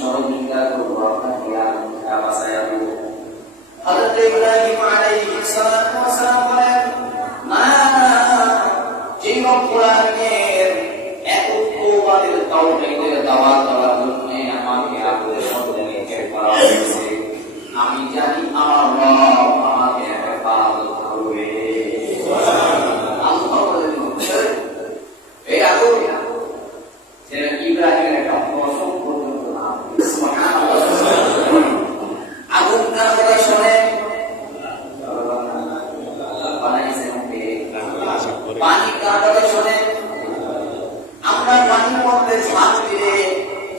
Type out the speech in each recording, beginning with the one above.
সহযোগিতা করবো, আপনাকে বাঁচাইয়া দেব। হযরত ইব্রাহিম আলাইহিস সালাতু ওয়াস সালাম বলেন, না, যে রব্বুল আলামিনের একত্ববাদের তাওহীদের দাওয়াত দেওয়ার জন্য আমাকে আপনাদের মধ্যে নিয়ে করা হয়েছে, আমি জানি আমার রব আমাকে হেফাজত করবে। আল্লাহ বলেন, এই আগুন যেন ইব্রাহিমের একটা প্রসব পর্যন্ত না হয়। সুবহানাল্লাহ। আগুন কারণে শুনে পানি কারণে শুনে আমরা পানির মধ্যে ঝাঁপ দিয়ে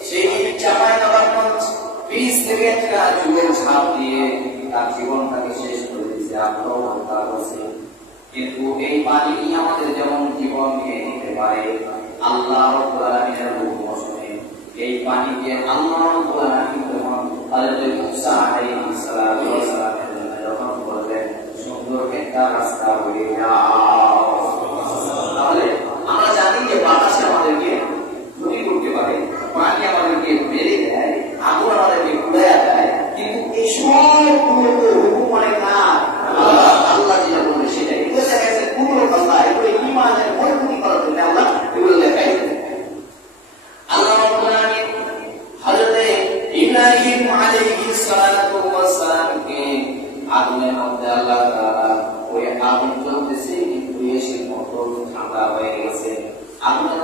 সেই চাঁপাইনবাবগঞ্জ বীজ থেকে একটা যুগের ঝাঁপ দিয়ে তার জীবনটাকে শেষ করে দিচ্ছে, আমরাও হত্যা করছি। কিন্তু এই পানি আমাদের যেমন জীবন নিয়ে নিতে পারে, আল্লাহ রাব্বুল আলামিনের হুকুম শুনে এই পানিকে আল্লাহ রাব্বুল আলামিন হযরত মুসা আলাইহিস সালাতু ওয়াস সালামের জন্য যখন বললেন, সুন্দর একটা রাস্তা হয়ে যাও। তাহলে আমরা জানি যে বাতাসে আমাদেরকে ক্ষতি করতে পারে, পানি আমাদেরকে মেরে দেয়, আগুন আমাদেরকে পুড়াইয়া দেয়, কিন্তু এই সবগুলো হুকুম অনেক না, আল্লাহ যেটা বলবে সেটাই। এগুলো দেখা গেছে পুরো আল্লাহ, এগুলো ইমানের মজবুতি করার জন্য আল্লাহ এগুলো দেখাই দেয়। আল্লাহ রাব্বুল আলামিন হযরত ইব্রাহিম আলাইহিস সালাতু ওয়াস সালামকে আগুনের মধ্যে আল্লাহ তাআলা ওই আগুন জ্বলতেছে কিন্তু এসে মতো ঠান্ডা হয়ে গেছে, আগুনের